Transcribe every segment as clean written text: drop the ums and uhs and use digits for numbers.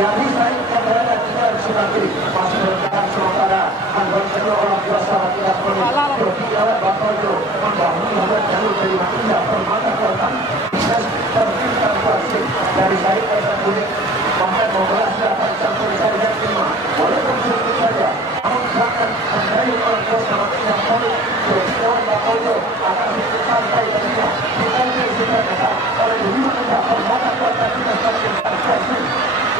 Dari saya yang berada di dalam sebelah kiri masih berjalan sementara anggota kedua orang biasa tidak perlu berjalan Bakojo membangun membuat jalur dari Makinda Permata Kota terpintar klasik dari saya yang kulit sampai membelas dapat campur saya yang terima walaupun sedikit saja namun bahkan dari orang biasa Makinda Permata berjalan Bakojo akan sedikit sampai tadinya kita ini sudah datang oleh Bima Makinda Permata Kota kita terpintar klasik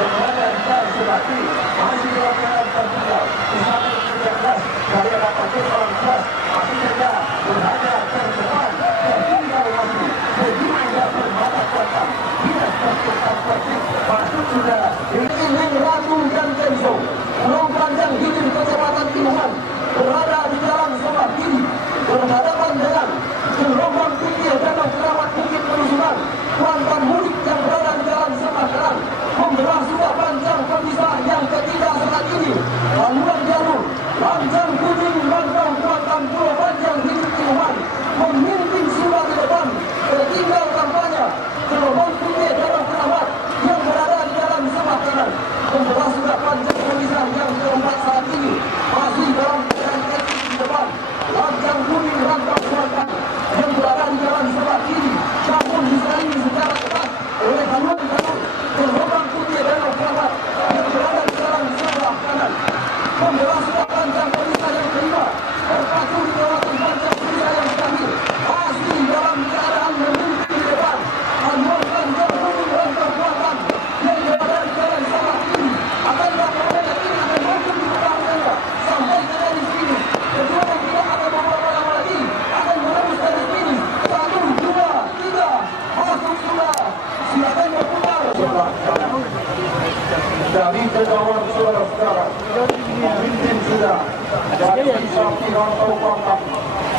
berada di dalam sebelah kiri masih dalam keadaan tertinggal di samping 13 dari arah pakai orang kelas masih saja berada terdepan tertinggal masih Bima Permata Kota tidak terpintar klasik masuk sudah ini Ratu dan Kenzo Pulau Panjang Hijin Kecamatan Timuhan berada di dalam sebelah kiri berhadapan dengan gelombang tinggi Danau Keramat Bukit Penusunan Kuantan Mudik yang berada di dalam sebelah kanan membelah sudah panjang pemisah yang ketiga saat ini haluan jalur panjang kuning rantau Kuantan Pulau Panjang Hijin Timuhan memimpin sudah di depan tertinggal kampanye gelombang tinggi Danau Keramat yang berada di dalam sebelah kanan membelah sudah panjang pemisah yang keempat saat ini masih dalam keadaan di depan panjang kuning rantau Kuantan yang berada di dalam sebelah kiri namun disaingi secara ketat oleh haluan jalur gelombang putih Danau Keramat yang berada di dalam sebelah kanan membelah sudah panjang pemisah yang kelima terpacu di kawasan panjang pemisah yang terakhir masih dalam keadaan memimpin di depan haluan panjang kuning rantau Kuantan yang berada di dalam sebelah kiri akan dapat mereka ini akan mampu di belakangnya sampai ke garis finish kedua yang tidak akan membawa lama lagi akan menembus garis finish 1, 2, 3 masuk sudah silakan berputar dari kejauhan saudara-saudara memimpin sudah dari sapi rantau Kuantan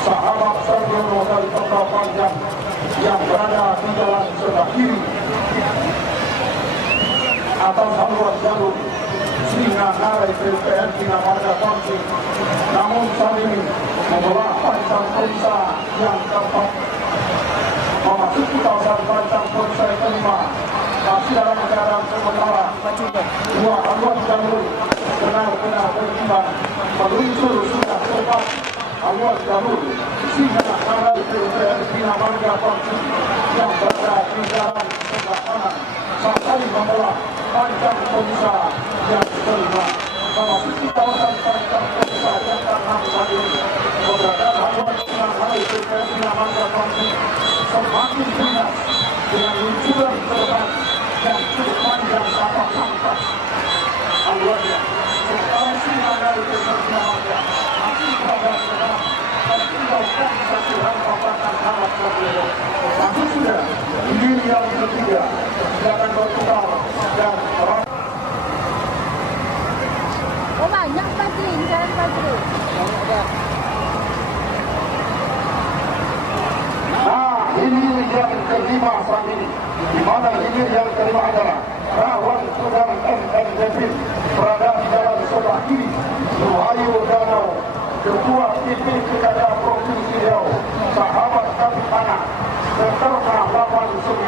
sahabat Sarjono dari Kota Panjang yang berada di dalam sebelah kiri atas haluan jalur Singa Narai PPN Bina Marga Konsi namun saat ini membelah panjang pemisah yang keempat memasuki kawasan panjang pemisah yang kelima masih dalam keadaan sementara dua haluan jalur benar-benar berimbang meluncur sudah cepat haluan jalur Singa Narai PPN Bina Marga Konsi yang berada di dalam sebelah kanan sampai membelah panjang pemisah yang kelima memasuki kawasan panjang pemisah yang keenam saat ini keberadaan haluan Singa Narai PPN Bina Marga Konsi semakin beringas dengan luncuran ke depan yang cukup panjang tampak haluannya sementara Singa Narai PPN Bina Marga masih berada di depan tertinggal satu rantau Kuantan Ahmad Sarjono masuk sudah ini yang ketiga silakan berputar dan oh banyak pagi jalan pagi nah ini yang kelima saat ini di mana ini yang kelima adalah Rawan Sudang MM Devin berada di dalam sebelah kiri Rahayu Danau Ketua PP Pilkada Provinsi Riau sahabat kami anak Seterna 89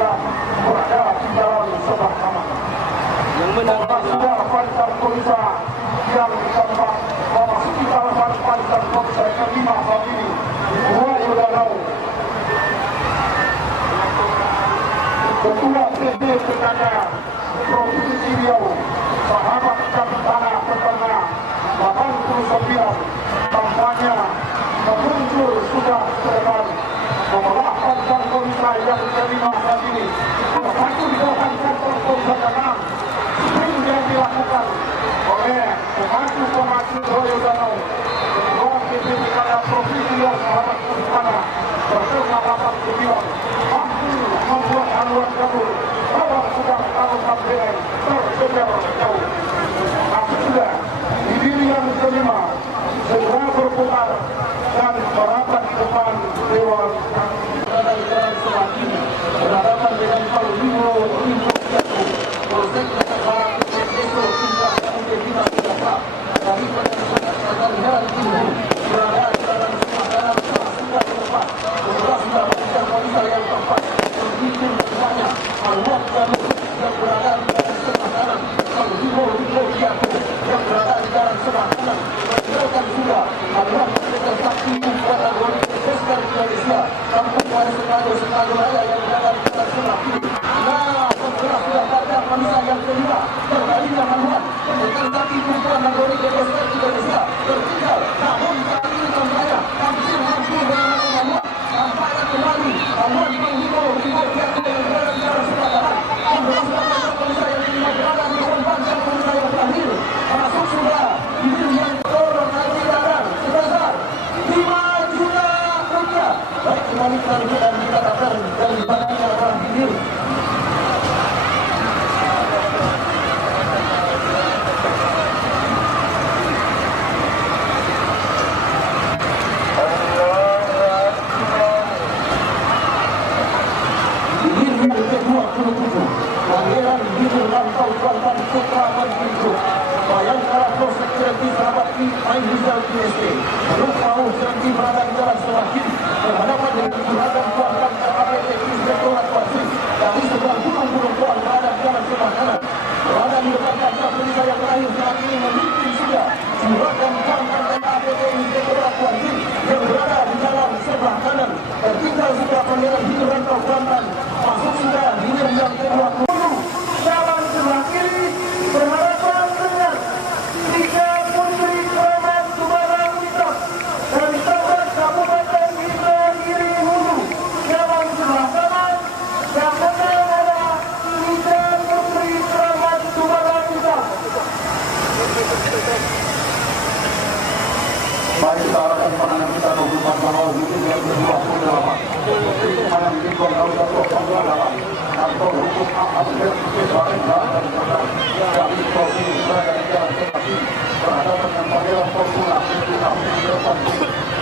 berada di dalam sebelah kanan yang menang sudah panjang pemisah yang keempat memasuki kawasan panjang pemisah kelima saat ini Rahayu Danau Ketua PP Pilkada Provinsi Riau sahabat kami anak Seterna 89 kampanye meluncur sudah ke depan membelah panjang pemisah yang kelima saat ini satu di kawasan kantor pemisah ke-6 sprint yang dilakukan oleh pemaju Rahayu Danau Ketua PP Pilkada Provinsi Riau sahabat Kami berterima 89 mampu membuat haluan jalur Rawan Sudang Tahun KPN tersebar jauh masuk sudah di diri yang kelima segera berputar dan merapat di depan Dewan berada di dalam sebelah kiri berhadapan dengan Paulino Jatuh Polsek Jakarta Esok Tingkat Kabupaten Bina Jakarta dari Pengadilan Heran Timur berada di dalam sebelah kanan sudah tempat sudah panjang pemisah yang tempat memimpin semuanya baik wanita dan kita katakan dan dibantunya orang hilir. Pangeran Hilir Rantau Kuantan Putra Mantinju Bayangkara Polsek Ciranti sahabat di Main Rizal PST Rupau Ciranti berada di jalan sebelah kiri berhadapan dengan Juragan Kuantan KPT Inspektorat Wajib dari sebelah gunung-gunung Kuan berada di jalan sebelah kanan berada di depan kaca perisai yang terakhir saat ini memimpin sudah Juragan Kuantan KPT Inspektorat Wajib yang berada di jalan sebelah kanan tertinggal sudah Pangeran Hilir Rantau Kuantan masuk sudah hilir yang kedua jalan sebelah kiri berhadapan dengan tiga putri keramat Subarang Mitos dari Taubat Kabupaten Indragiri Hulu. Jalan sebelah kanan yang menang ada tiga putri keramat Subarang Mitos. Mari kita arahkan pandangan kita ke rumah bahwa hukum yang ke-28 malam minggu tahun 2028 atau hukum AAPR Kebaran dan kami provinsi berada di jalan tetapi berhadapan dengan Pangeran Formula untuk kami di depan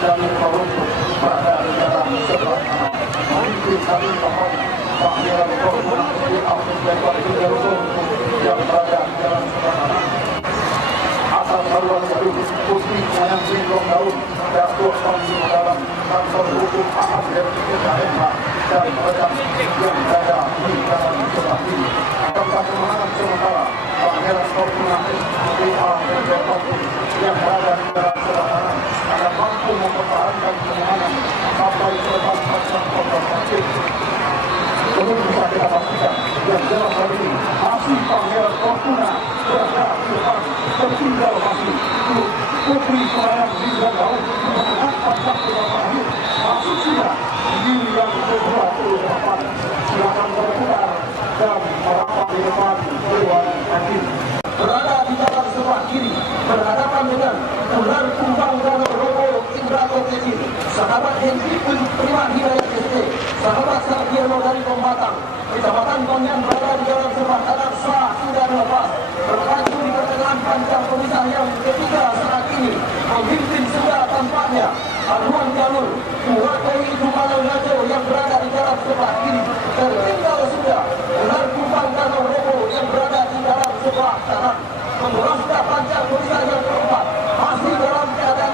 dan Maroko berada di jalan sebelah kanan. Memimpin kami mohon Pangeran Formula untuk kami dan Maroko yang berada di jalan sebelah kanan. Asal haruan baru putri yang singkong daun Datuk Panji dalam kantor hukum AAPR Kebaran dan peredam yang berada di dalam sebelah kiri. Akan kemenangan sementara Pangeran Formula SPA yang berada di dalam sebelah kanan akan mampu mempertahankan kemenangan sampai ke pasang kompetisi. Belum bisa kita pastikan yang jelas hari ini masih Pangeran Formula berada di depan tertinggal masih putri Selayang di daun menang pasang kompetisi masuk sudah di yang ke-28 silakan berputar dan merapat di depan Dewan Hakim berada di jalan sebelah kiri berhadapan dengan ular kumbang dan robo Indra Kekini sahabat Henry Prima Hidayat ST sahabat Sardiano dari Pembatang Kecamatan Konyan berada di jalan sebelah kanan sah sudah lepas berpacu di pertengahan panjang pemisah yang ketiga saat ini memimpin sudah tampaknya haluan jalur Mewakili Jumalang Najo yang berada di jalan sebelah kiri tertinggal sudah ular kumbang dan robo yang berada di jalan sebelah kanan mengulaskan panjang pemisah yang keempat masih dalam keadaan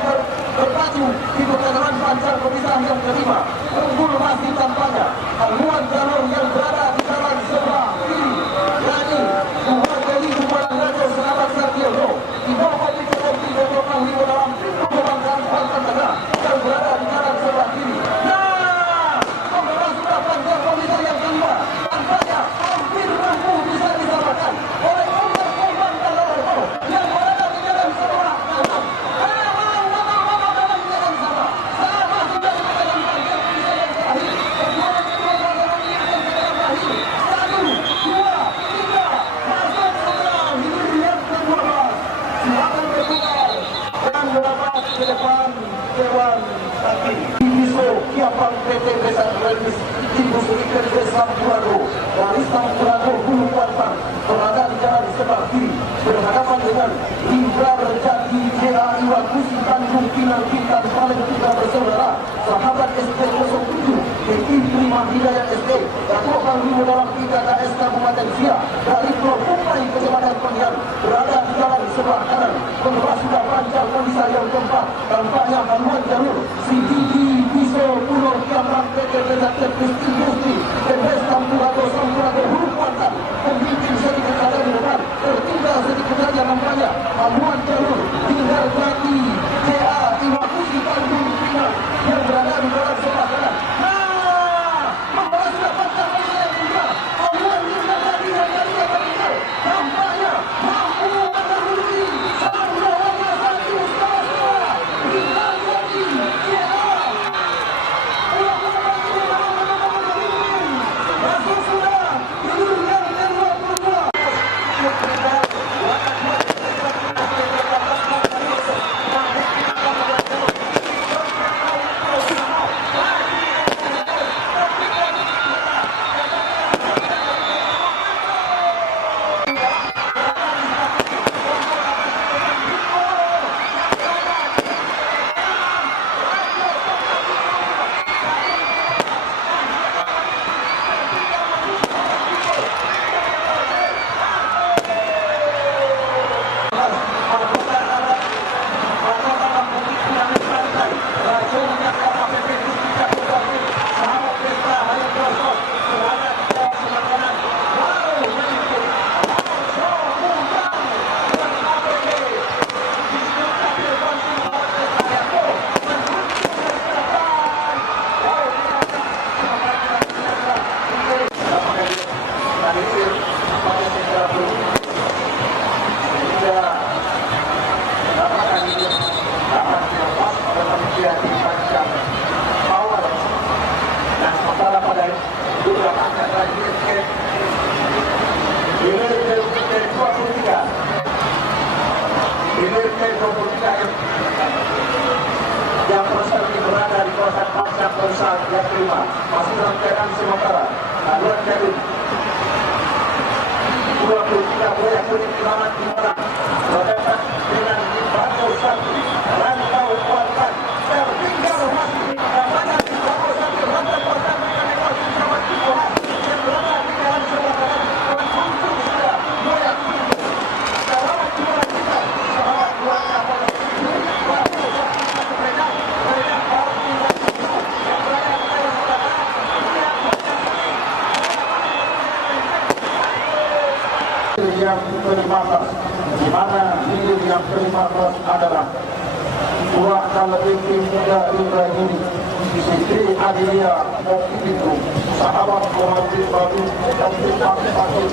berpacu di pertengahan panjang pemisah yang kelima unggul masih tampaknya haluan jalur yang berada di jalan sebelah kiri yakni mewakili Jumalang Najo sahabat Sardiano di bawah komisi Depokang Lima dalam pembangunan Banten Tengah yang berada di jalan sebelah kiri. Nah, sudah panjang pemisah yang kelima tampaknya hampir mampu bisa disamakan oleh Umar Kumbang dan Robo yang berada di jalan sebelah kanan. Dalam jalan sama, sama sudah di jalan panjang pemisah yang terakhir. Satu, dua, tiga, masuk sebelah hilir yang ke-12. Silakan berputar dan merapat ke depan Dewan Hakim. Diviso Kiapang PT Besar Remis Industri PT Sampurado dari Sampurado Hulu Kuantan berada di jalan sebelah kiri berhadapan dengan Indra Rejati JA Iwakusi Tanjung Pinang Bintan Paling Tiga bersaudara sahabat SP07 TI Prima Hidayat ST Datuk Panglima dalam IKKS Kabupaten Siak dari Pulau Kumpai Kecamatan Penghian berada di jalan sebelah kanan mengulas sudah panjang pemisah yang keempat tampaknya haluan jalur CDD Biso Pulau Kiamang PT Besar Teknis Industri TBS Sampurado Hulu Kuantan memimpin sedikit ada di depan tertinggal sedikit saja nampaknya haluan jalur tinggal Jati JA Iwakusi Tanjung Pinang yang berada di jalan sebelah kanan. Nah, membalas sudah panjang pemisah yang kedua haluan tinggal Jati yang tertinggal tampaknya mampu mendahului sang lawannya satu skala tinggal Jati JA Perusahaan yang kelima masih dalam keadaan sementara. Haluan Kevin 23 bola kuning selamat di mana berdebat dengan Batu Satu Rantau Kuartan tertinggal masih mana di Batu Satu Rantau Kuartan dengan emosi selamat di Tuhan yang berada di dalam sebelah kanan untuk sudah bola kuning selamat di mana kita selamat keluarga bola yang ke-15, di mana hilir yang ke-15 adalah buah lebih muda Ibrahim Siti Adilia Mokibitu sahabat Muhammad Baru dan Pati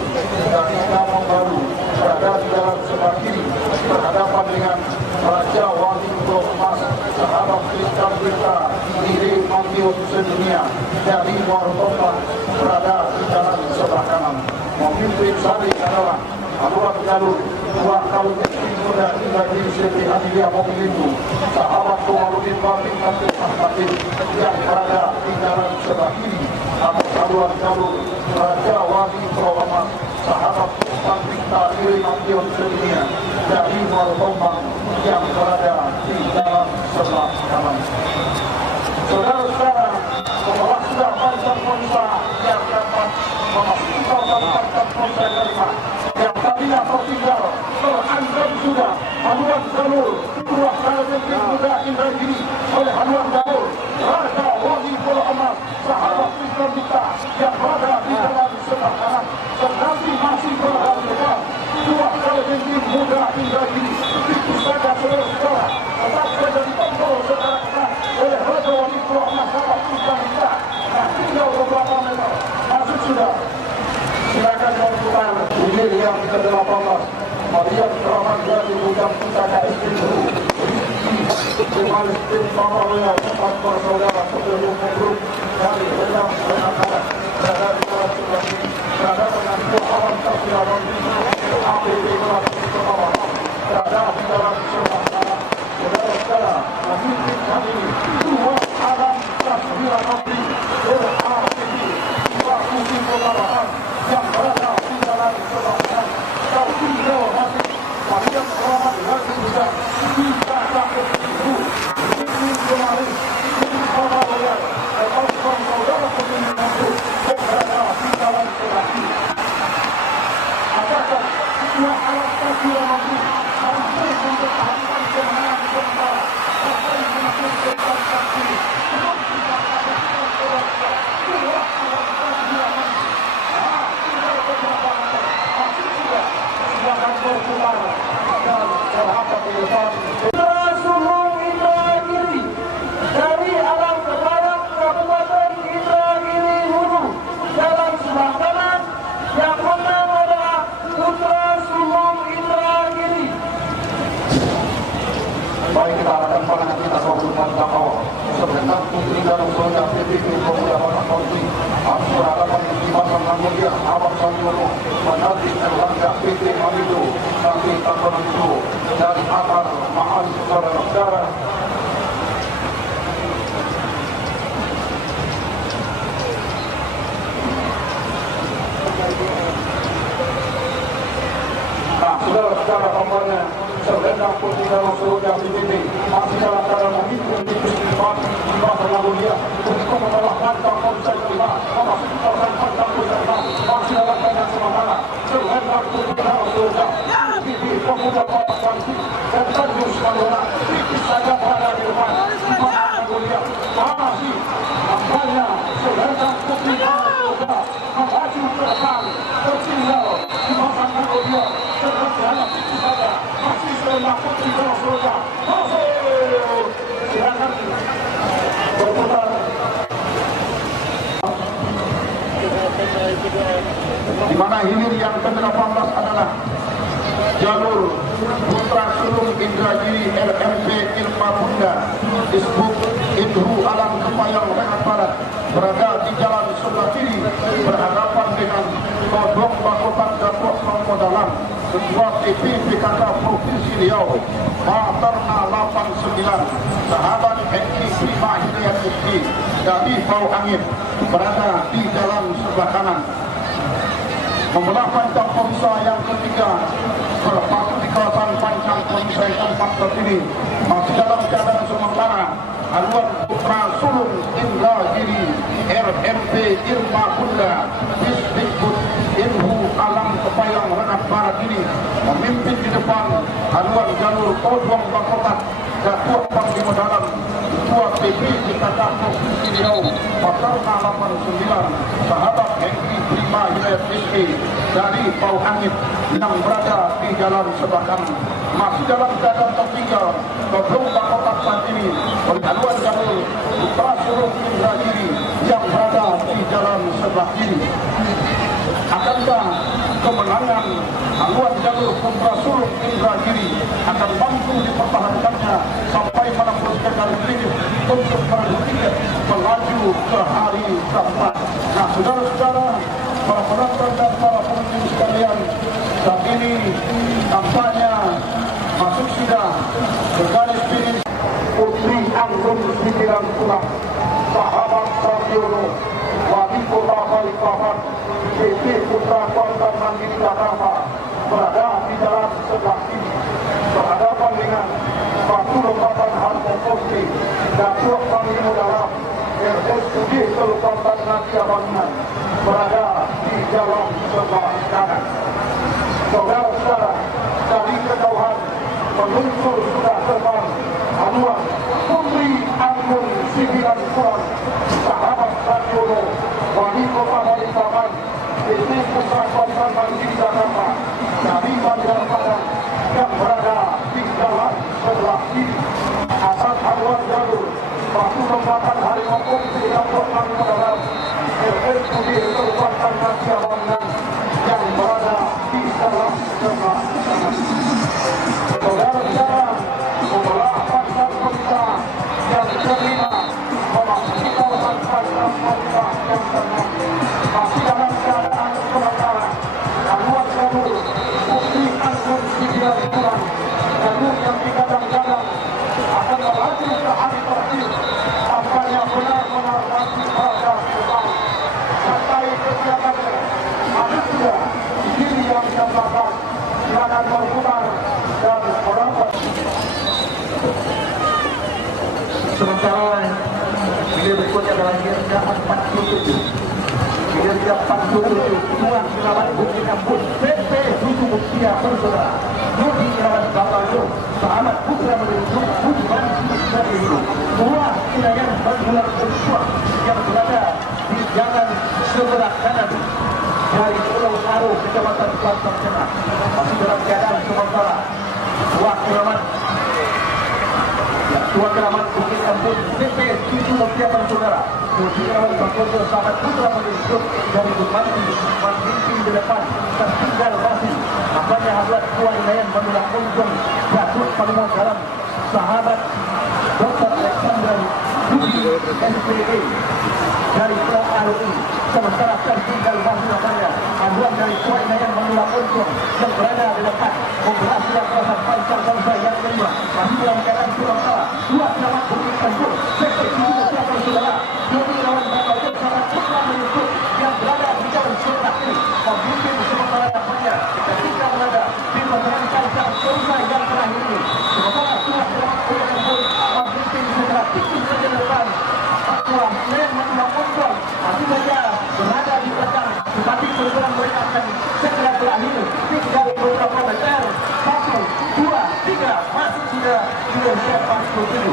dari Kampung Baru berada di dalam sebelah kiri berhadapan dengan Raja Wali Emas sahabat Kristal kita diri Matius sedunia dari Wartopan berada di dalam sebelah kanan. Memimpin Sari adalah Haluan Jalur buah kalau muda Ibrahim Siti Adilia Mokibitu sahabat Komarudin Batin dan Pati yang berada di dalam sebelah kiri atau Haluan Jalur Raja Wali Emas sahabat Kristal kita diri Matius sedunia dari Wartopan yang berada di dalam sebelah kanan. Saudara-saudara, setelah sudah panjang konsa yang dapat memastikan panjang konsa kelima yang tadinya tertinggal terancam sudah Haluan Jalur buah kali muda Indragiri oleh Haluan Jalur Raja Wali Emas sahabat Kristal kita yang berada di dalam sebelah kanan tetapi masih berada di depan buah kali muda Indragiri itu saja saudara-saudara tetap saja dikontrol secara ketat oleh Raja Wali Emas sahabat Kristal kita. Nah, tinggal beberapa meter masuk sudah. Silakan berputar hilir yang ke-18 Maria Rahman dari Bujang kita KSP dulu Jemalis tim Pamaraya tempat bersaudara sebelum grup dari Redang dan Angkara berada di dalam sebelah ini berada dengan buah awan tersilawan APB melalui ke bawah berada di dalam sebelah kanan saudara-saudara memimpin kali ini dua alam tasbih nanti APB dua musim pembahasan yang berada di dalam sebelah kanan tertinggal hati Maria Rahman lagi juga bisa sakit itu ini kemarin ini Pamaraya atau saudara pemimpin itu yang berada di dalam sebelah kiri apakah dua alat tasbih nanti mampu untuk tahapan kemenangan sementara apa yang mampu tetap sakit untuk kita katakan dua alat tasbih nanti tinggal beberapa meter masih sudah silakan berputar dan terhadap di depan Sulung Indragiri dari alam kebarat Kabupaten Indragiri Hulu dalam sebelah kanan yang menang adalah Putra Sulung Indragiri. Baik, kita akan pandangan kita sebelum bawah sebentar putri dalam soalnya PPP Pemuda Batak Kauti harus berhadapan dengan Timbasan Namulia Abang Sanjono menanti Erlangga PT Mamido nanti Tantonan itu dari Atar Mahal saudara-saudara nah saudara-saudara kampanye Selendang putri dalam seluruh PPP masih dalam keadaan memimpin di Timbasan Namulia untuk mengalahkan konser kelima memasuki kawasan panjang konser kelima masih dalam keadaan sementara Selendang putri dalam seluruh PPP Pemuda Batak Kauti dan Tanjus Mandona tipis saja berada di depan Timbasan Namulia masih kampanye Selendang putri dalam seluruh maju ke depan tertinggal Timbasan Namulia terhadap tipis saja masih Selendang putri dalam seluruh masuk silakan berputar di mana hilir yang ke-18 adalah jalur Putra Sulung Indragiri LMP Ilma Bunda disebut Indru Alam Kepayang Rengat Barat berada di jalan sebelah kiri berhadapan dengan Todong Bakotan Datuk Modalan Ketua TP PKK Provinsi Riau Materna 89 sahabat Hengki Prima Hidayat Rizki dari Bau Angin berada di jalan sebelah kanan. Membelah pancang Ponsa yang ketiga berpaku di kawasan pancang Ponsa yang tempat terkini masih dalam keadaan sementara. Haluan Putra Sulung Indragiri RMP Irma Bunda Disdikbud Inhu Alam Kepayang Renat Barat ini memimpin di depan haluan jalur Todong Bakotan Datuk Panglima Dalam Ketua PP PKK Provinsi Riau Materna 89 sahabat Hengki Prima Hidayat Rizki dari Bau Angin yang berada di jalan sebelah kanan masih dalam keadaan tertinggal Todong Bakotan saat ini oleh haluan jalur Putra Sulung Indragiri yang berada di jalan sebelah kiri. Akankah kemenangan haluan jalur Putra Sulung Indragiri akan mampu dipertahankannya sampai menembus garis finish untuk merebut tiket melaju ke hari keempat? Nah, saudara-saudara, para penonton dan para pengunjung sekalian, saat ini tampaknya masuk sudah ke garis finish Putri Anggun Pikiran Pulang, sahabat Sarjono, Wali Kota Balikpapan, PP Putra Kuantan Mandiri Jakarta berada di jalan sebelah kiri berhadapan dengan Batu Lompatan Harga Posti Datuk Panglima Dalam RSUD Kelumpatan Nadia Bangunan berada di jalan sebelah kanan. Saudara-saudara, dari kejauhan meluncur sudah terbang haluan Putri Anggun Pikiran Pulang, sahabat Sarjono, Wali Kota Balikpapan, PP Putra Kuantan Mandiri Jakarta dari Bandar Padang yang berada di jalan sebelah kiri. Atas haluan jalur Batu Lompatan Harimau Poksi Datuk Panglima Dalam RSUD Kelumpatan Nadia Bangunan yang berada di jalan sebelah kanan. Saudara-saudara, membelah pancang Ponsa yang kelima memasuki kawasan pancang Ponsa yang keenam masih dalam keadaan sementara. Haluan jalur Putri Anggun Pikiran Pulang, jalur yang digadang-gadang akan melaju ke hari terakhir, tampaknya benar-benar masih berada depan. Sampai kesiapannya ada sudah diri yang belakang silakan berputar dan merapat. Sementara bila berikutnya adalah Gerda 47. Gerda 47 Tuan Selamat Bukti Kampus PP Susu Buktia Bersaudara Nudi Irawan Bapajo sahabat Putra Menunjuk Budiman dari Hidup Tuan Inayan Bangunan Bersuah yang berada di jalan sebelah kanan dari Pulau Aro, Kecamatan Kuantan Tengah masih dalam keadaan sementara. Tuan Keramat Tuan Keramat Bukit Kampung PP Susu Buktia Bersaudara Nudi Irawan Bapajo sahabat Putra Menunjuk dari Bupati memimpin di depan tertinggal masih nampaknya haluan Tuan Inayan Bangunan Unjung Datuk Panglima Dalam sahabat Dr. Alexander Budi SPD dari Pulau Arui. Sementara tertinggal masih nampaknya haluan dari Tuan Inayan Bangunan Unjung yang berada di depan membelah sudah kawasan pancang Ponsa yang kelima masih dalam keadaan sementara. Tuan Selamat Bukit Kampung PP Susu Buktia Bersaudara Nudi Irawan Bapajo sahabat Putra Menunjuk yang berada di jalan sebelah kiri memimpin sementara nampaknya ketika berada di pertengahan pancang Ponsa yang terakhir ini. Sementara Tuan Selamat Bukit Kampung memimpin secara tipis saja depan. Tuan Inayan Bangunan Unjung masih saja berada di belakang, tetapi perjuangan mereka akan segera berakhir. Tinggal beberapa meter, 1, 2, 3 masih sudah siapkan begitu.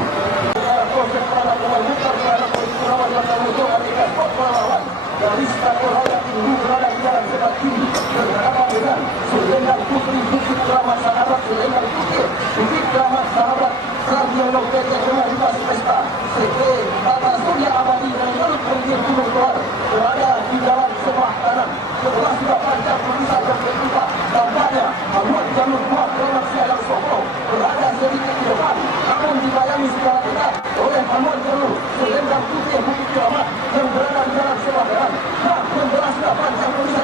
Proses pada pemerintah pada perawat mata musuh ketika pahlawan dari stator hayat ini berada di jalan sebelah kiri berhadapan dengan Sulaiman Putri Bukit Keramat sahabat Sulaiman Putri Bukit Keramat sahabat Sarjono PT Komunitas Pesta CP Tata Surya Abadi dan Jalur Penggir Gunung Keluar berada di jalan sebelah kanan. Setelah sudah pancang Ponsa yang kedua, tampaknya haluan jalur Tuan Keramat Sialang Soko berada sedikit di depan, namun dibayangi secara ketat oleh haluan jalur Sulaiman Putri Bukit Keramat yang berada di jalan sebelah kanan. Nah, membelah sudah pancang Ponsa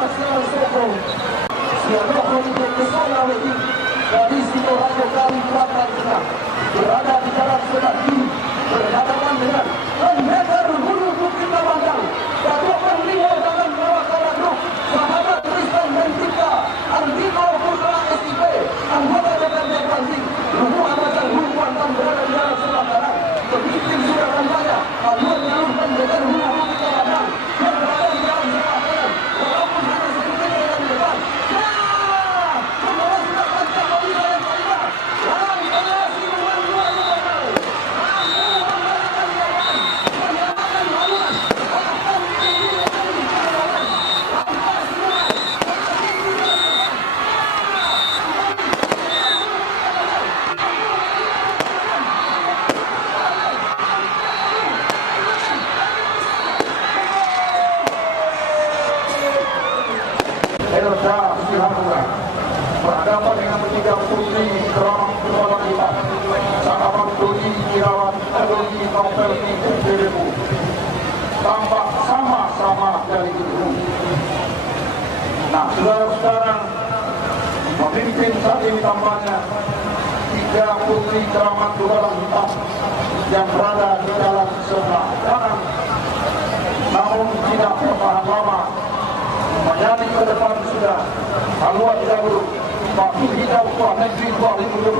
Nasional Soko. Siapa pemimpin pesona ini dari Sidoarjo Kalimantan Tengah berada di dalam sebelah kiri berhadapan dengan pendekar hulu Bukit Tabandang. Ketua Panglima dalam Nawakala Group sahabat Tristan dan Tika Andiko Putra SIP anggota DPRD Banding Luhu Amatan Hulu Kuantan berada di dalam sebelah kanan. Pemimpin sudah rambanya haluan jalur pendekar hulu Bukit Tabandang yang berada di dalam sebelah kanan walaupun hanya sedikit dengan di depan. Berhadapan dengan bertiga putri keramang berwarna hitam sahabat Doni Irawan Doni Novelty Derebu tampak sama-sama dari itu. Nah, saudara-saudara, memimpin saat ini tampaknya tiga putri keramang berwarna hitam yang berada di dalam sebelah kanan, namun tidak bertahan lama. Menyali ke depan sudah haluan jalur Batu Hijau Kuala Negeri 2024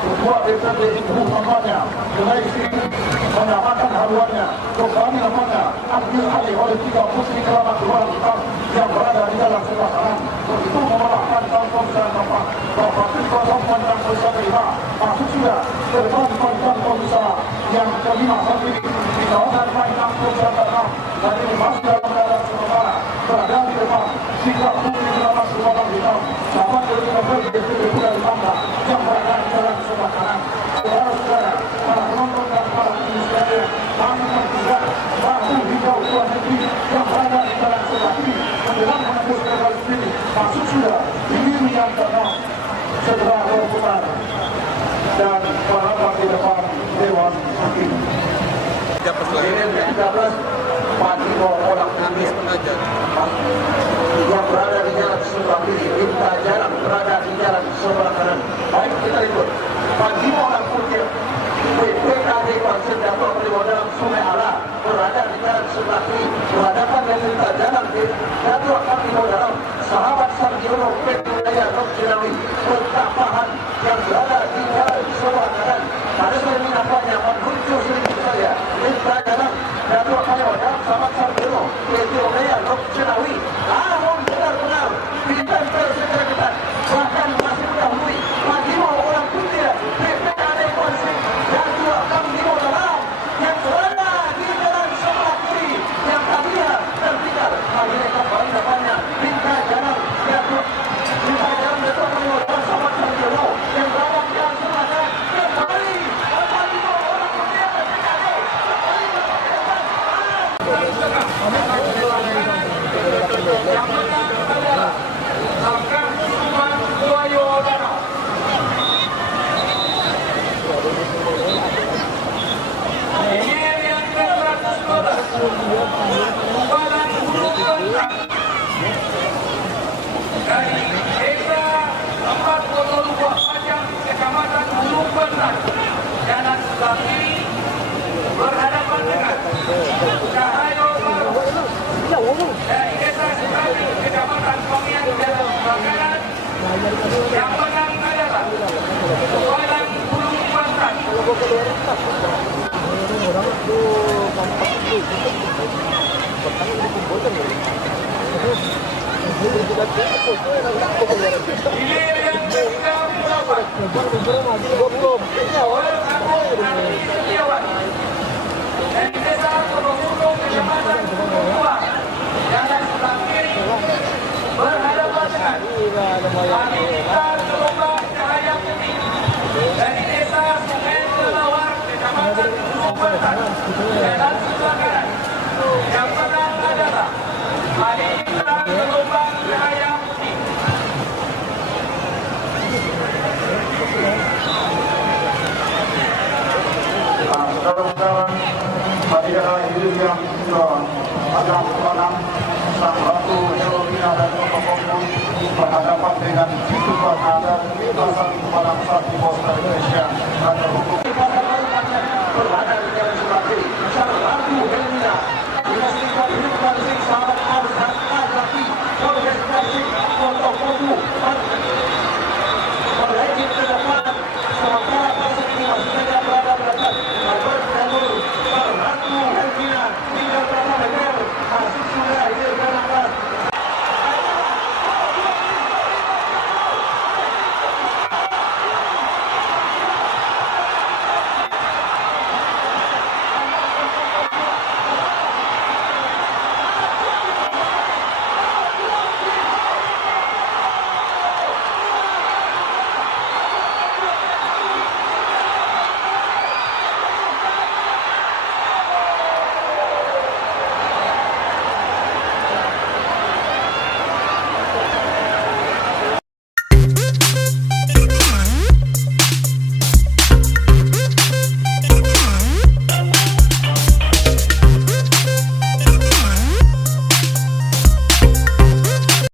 Ketua DPRD itu namanya mulai sini menyamakan haluannya kembali namanya ambil alih oleh tiga putri keramat berwarna hitam yang berada di dalam sebelah kanan. Begitu memelahkan tampon dan nampak Bapak Ketua Tampon dan Bersama masuk sudah ke depan tampon usaha yang kelima saat ini di kawasan main tampon dan nampak dan ini masuk dalam keadaan sementara berada di depan tiga putri keramat berwarna hitam sahabat dari Novel DPRD dari Bangka yang berada di dalam sebelah kanan. Saudara-saudara, para penonton dan para pemirsa, kami menduga Batu Hijau Kuala Negeri yang berada di dalam sebelah kiri menjelang menembus ke garis kiri masuk sudah ini yang ke-6 segera berputar dan berhadapan di depan Dewan Hakim. Ini 13 Pagi orang habis mengajar yang berada di jalan sebelah kiri, minta jalan berada di jalan sebelah kanan. Baik, kita ikut Pagi orang putih PPKD Konsen Dato' Beliau dalam Sungai Ala berada di jalan sebelah kiri berhadapan dengan minta jalan di Dato' Beliau dalam sahabat Sarjono Petulaya Rok Jinawi Pertapahan yang berada di jalan sebelah kanan. Pada saya minta banyak menuju sedikit saja minta jalan Dato' Beliau dalam sahabat Sarjono Petulaya Rok Jinawi. Namun benar-benar ditempel secara ketat bahkan masih mendahului Pagi orang putih PPKD Konsen Dato' Beliau dalam yang berada di jalan sebelah kiri yang tadinya tertinggal akhirnya kembali depannya minta jalan Dato' Beliau dalam sahabat Sarjono yang berada di jalan sebelah kanan kembali Pagi orang putih PPKD yang menang adalah Langkah Suman Buayo Danau. Ini yang ke-112 Kumpalan Hulu Kuantan dari Desa Tempat Kotolubuah Pajang Kecamatan Hulu Kuantan jalan sebelah kiri berhadapan dengan Cahayo Baru dari Desa Sukari Kecamatan Pongian jalan sebelah kanan. Yang menang adalah Kumpalan Hulu Kuantan. Ini yang ke-8 Setiawan dari Desa Tolongulung Kecamatan Tolongulung jalan sebelah kiri berhadapan dengan Wanita Gelombang Cahaya Putih dari Desa Sungai Kelawar Kecamatan Hulu Kuantan jalan sebelah kanan. Yang menang adalah Wanita Gelombang Cahaya Putih. Saudara-saudara, hadirin yang agak menang Sang Ratu Helena dan Tokoh berhadapan dengan Jitu Bernada, lintasan Padang Sati Bos Indonesia.